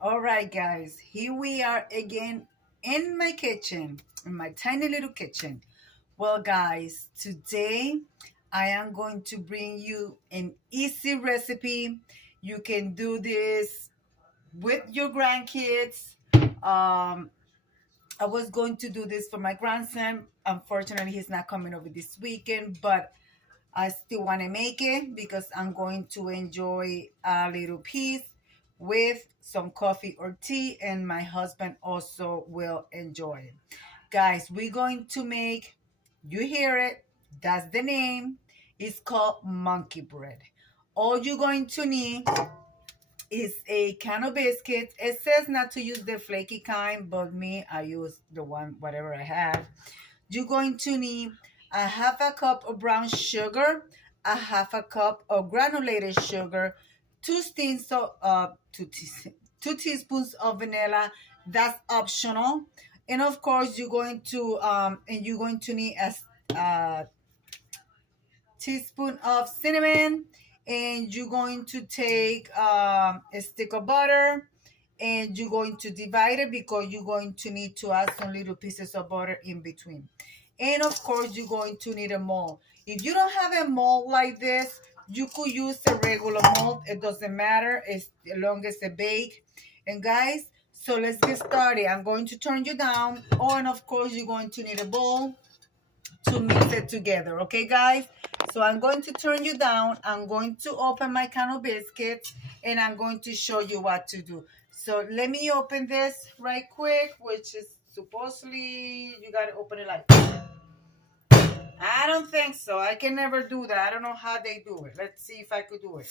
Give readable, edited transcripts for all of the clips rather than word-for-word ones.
All right, guys, here we are again in my kitchen, in my tiny little kitchen. Well, guys, today I am going to bring you an easy recipe. You can do this with your grandkids. Um, I was going to do this for my grandson. Unfortunately, he's not coming over this weekend, but I still want to make it because I'm going to enjoy a little piece with some coffee or tea, and my husband also will enjoy it. Guys, we're going to make, you hear it, that's the name. It's called monkey bread. All you're going to need is a can of biscuits. It says not to use the flaky kind, but me, I use the one, whatever I have. You're going to need a half a cup of brown sugar, a half a cup of granulated sugar, two teaspoons of vanilla. That's optional. And of course, you're going to need a teaspoon of cinnamon, and you're going to take a stick of butter, and you're going to divide it because you're going to need to add some little pieces of butter in between. And of course, you're going to need a mold. If you don't have a mold like this, you could use a regular mold. It doesn't matter as long as it bake. And guys, so let's get started. I'm going to turn you down. Oh, and of course, you're going to need a bowl to mix it together. Okay, guys? So I'm going to turn you down. I'm going to open my can of biscuits, and I'm going to show you what to do. So let me open this right quick, which is supposedly, you got to open it like that. I don't think so. I can never do that. I don't know how they do it. Let's see if I could do it.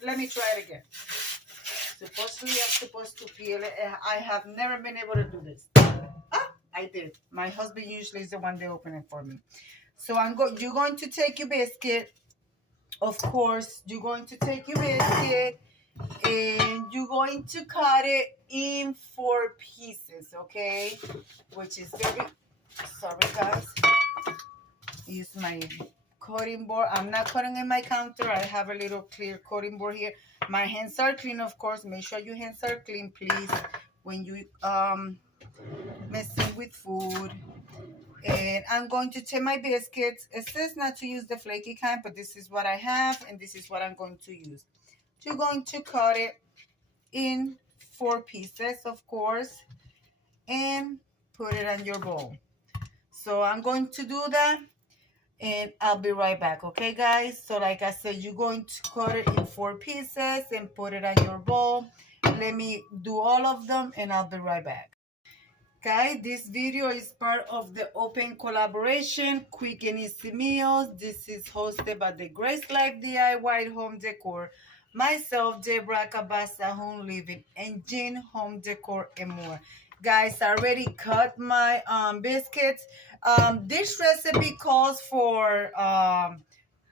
Let me try it again. Supposedly, I'm supposed to peel it. I have never been able to do this. Ah, I did. My husband usually is the one that open it for me. So you're going to take your biscuit. Of course, you're going to take your biscuit and you're going to cut it in 4 pieces, okay? Which is very, sorry guys, use my cutting board. I'm not cutting in my counter. I have a little clear cutting board here. My hands are clean, of course. Make sure your hands are clean, please, when you messing with food. And I'm going to take my biscuits. It says not to use the flaky kind, but this is what I have, and this is what I'm going to use. You're going to cut it in 4 pieces, of course, and put it on your bowl. So I'm going to do that, and I'll be right back, okay, guys? So like I said, you're going to cut it in 4 pieces and put it on your bowl. Let me do all of them, and I'll be right back. Guys, this video is part of the open collaboration, Quick and Easy Meals. This is hosted by the Grace Life DIY Home Decor, myself, Deborah, Cabassa Home Living, and Jean Home Decor and more. Guys, I already cut my biscuits. This recipe calls for,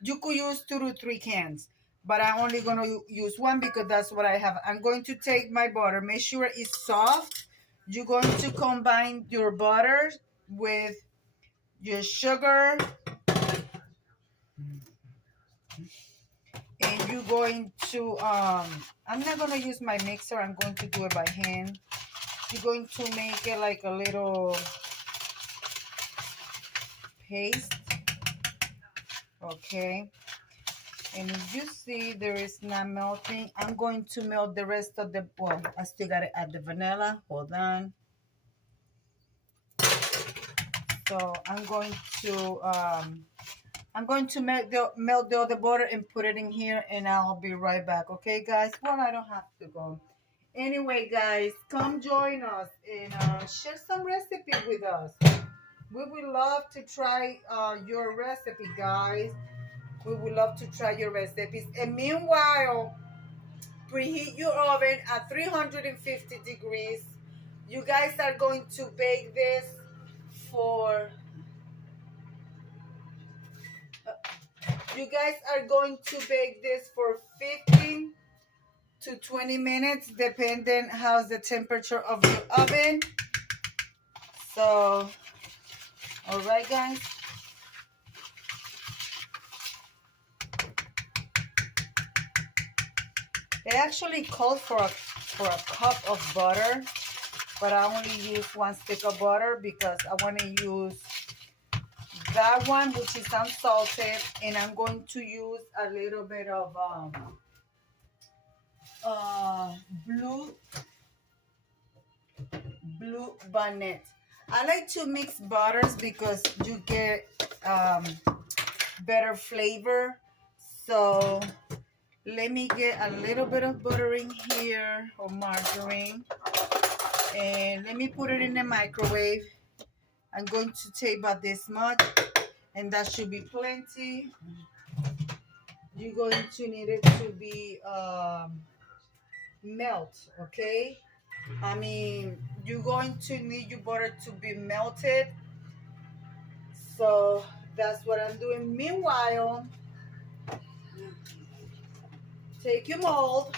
you could use 2 to 3 cans, but I'm only going to use one because that's what I have. I'm going to take my butter. Make sure it's soft. You're going to combine your butter with your sugar, and you're going to, I'm not going to use my mixer. I'm going to do it by hand. You're going to make it like a little paste, okay? And if you see there is not melting, I'm going to melt the rest of the, well, I still got to add the vanilla. Hold on. So I'm going to melt the other butter and put it in here, and I'll be right back. Okay, guys? Well, I don't have to go. Anyway, guys, come join us and share some recipe with us. We would love to try your recipe, guys. We would love to try your recipes. And meanwhile, preheat your oven at 350 degrees. You guys are going to bake this for... You guys are going to bake this for 15 to 20 minutes, depending how's the temperature of your oven. So, all right, guys. They actually called for for a cup of butter, but I only use 1 stick of butter because I want to use that one, which is unsalted, and I'm going to use a little bit of blue bonnet. I like to mix butters because you get better flavor. So let me get a little bit of butter in here, or margarine, and let me put it in the microwave. I'm going to take about this much, and that should be plenty. You're going to need it to be melt, okay? I mean, you're going to need your butter to be melted. So that's what I'm doing. Meanwhile, take your mold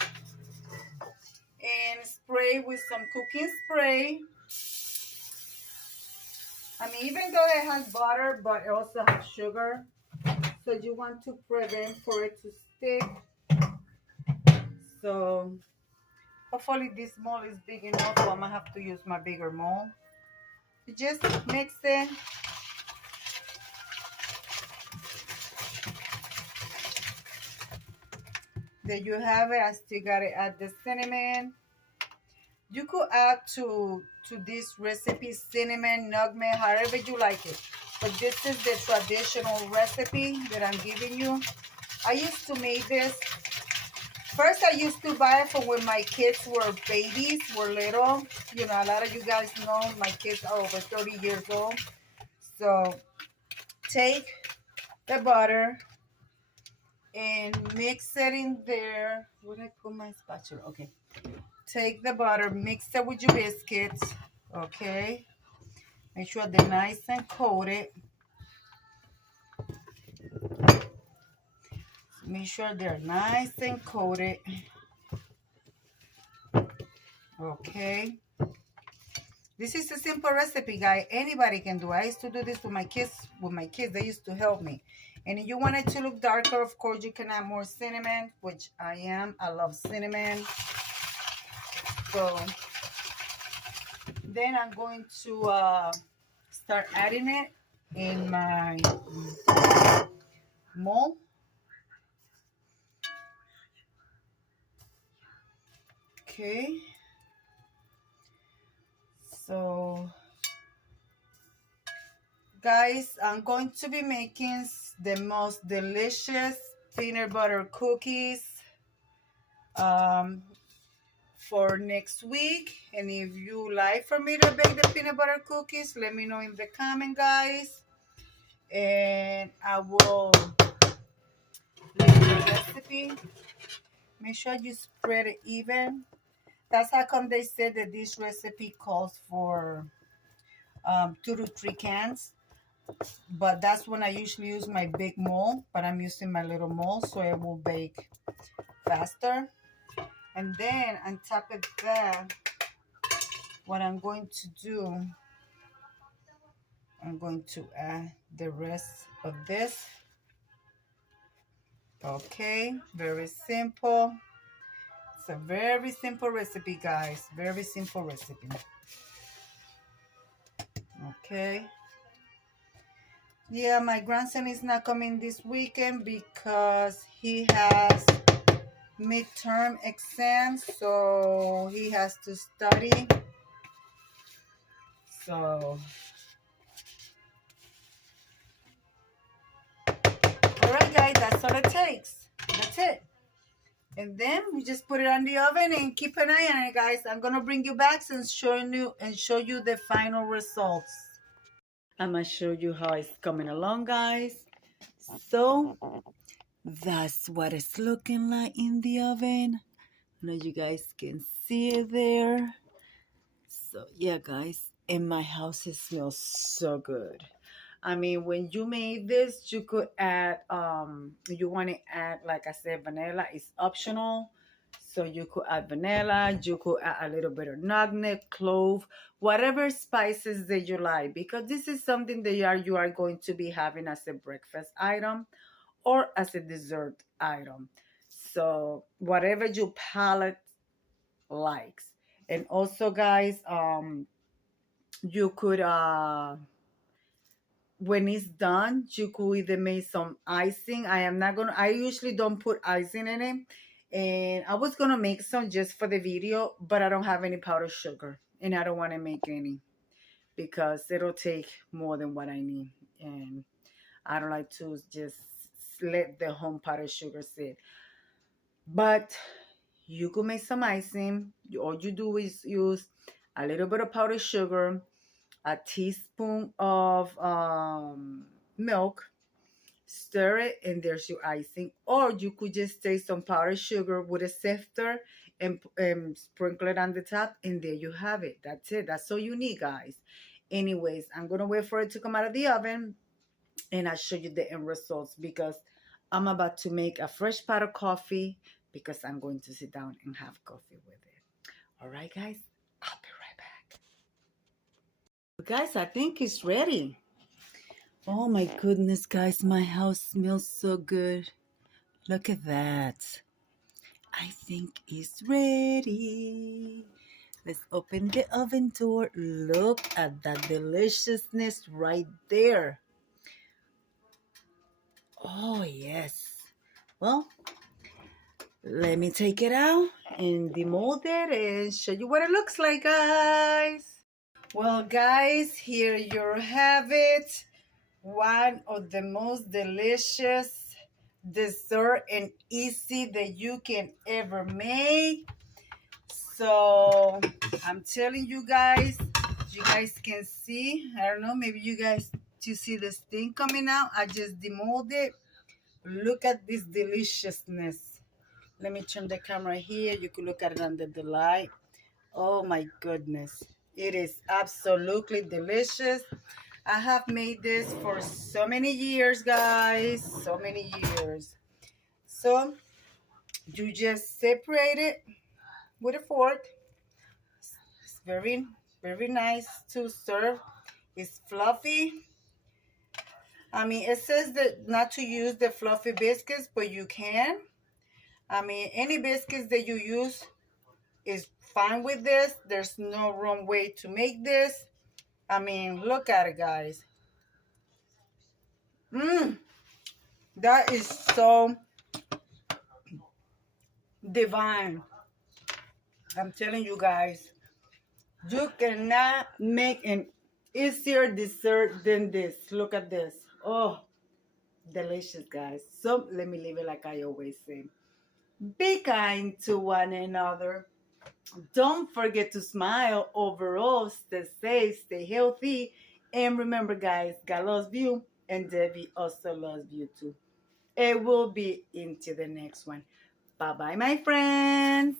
and spray with some cooking spray. I mean, even though it has butter, but it also has sugar. So you want to prevent for it to stick. So hopefully this mold is big enough, so I'm gonna have to use my bigger mold. You just mix it. There you have it. I still gotta add the cinnamon. You could add to this recipe cinnamon, nutmeg, however you like it. But this is the traditional recipe that I'm giving you. I used to make this. First, I used to buy it from when my kids were babies, were little. You know, a lot of you guys know my kids are over 30 years old. So take the butter and mix it in there. Where did I put my spatula? Okay. Take the butter, mix it with your biscuits. Okay. Make sure they're nice and coated. Make sure they're nice and coated. Okay. This is a simple recipe, guys. Anybody can do it. I used to do this with my kids. They used to help me. And if you want it to look darker, of course, you can add more cinnamon, which I am. I love cinnamon. So then I'm going to start adding it in my mold. Okay. So guys, I'm going to be making the most delicious peanut butter cookies for next week. And if you like for me to bake the peanut butter cookies, let me know in the comment, guys, and I will leave the recipe. Make sure you spread it even. That's how come they said that this recipe calls for 2 to 3 cans. But that's when I usually use my big mold, but I'm using my little mold so it will bake faster. And then on top of that, what I'm going to do, I'm going to add the rest of this. Okay, very simple. It's a very simple recipe, guys. Very simple recipe. Okay. Yeah, my grandson is not coming this weekend because he has midterm exams, so he has to study. So, all right, guys, that's all it takes. That's it. And then we just put it on the oven and keep an eye on it, guys. I'm gonna bring you back and show you the final results. I'm gonna show you how it's coming along, guys. So that's what it's looking like in the oven. I know you guys can see it there. So yeah, guys, in my house it smells so good. I mean, when you made this, you could add you want to add, like I said, vanilla is optional. So you could add vanilla, you could add a little bit of nutmeg, clove, whatever spices that you like, because this is something that you are going to be having as a breakfast item or as a dessert item. So whatever your palate likes. And also, guys, you could when it's done, you could either make some icing. I usually don't put icing in it. And I was gonna make some just for the video, but I don't have any powdered sugar. And I don't want to make any because it'll take more than what I need. And I don't like to just let the home powdered sugar sit. But you could make some icing. All you do is use a little bit of powdered sugar, a teaspoon of milk, stir it, and there's your icing. Or you could just take some powdered sugar with a sifter and sprinkle it on the top, and there you have it. That's it. That's all you need, guys. Anyways, I'm gonna wait for it to come out of the oven, and I'll show you the end results because I'm about to make a fresh pot of coffee because I'm going to sit down and have coffee with it. All right, guys, I'll be right back. Guys, I think it's ready. Oh my goodness, guys, my house smells so good. Look at that. I think it's ready. Let's open the oven door. Look at that deliciousness right there. Oh, yes. Well, let me take it out and demold it and show you what it looks like, guys. Well, guys, here you have it. One of the most delicious dessert and easy that you can ever make. So I'm telling you guys can see. I don't know, maybe you guys to see this thing coming out. I just demolded it. Look at this deliciousness. Let me turn the camera here. You can look at it under the light. Oh my goodness. It is absolutely delicious. I have made this for so many years, guys. So many years. So you just separate it with a fork. It's very, very nice to serve. It's fluffy. I mean, it says that not to use the fluffy biscuits, but you can. I mean, any biscuits that you use is fine with this. There's no wrong way to make this. I mean, look at it, guys. That is so divine. I'm telling you guys, you cannot make an easier dessert than this. Look at this. Oh, delicious, guys. So let me leave it like I always say. Be kind to one another. Don't forget to smile. Overall, stay safe, stay healthy. And remember, guys, God loves you, and Debbie also loves you too. It will be into the next one. Bye-bye, my friends.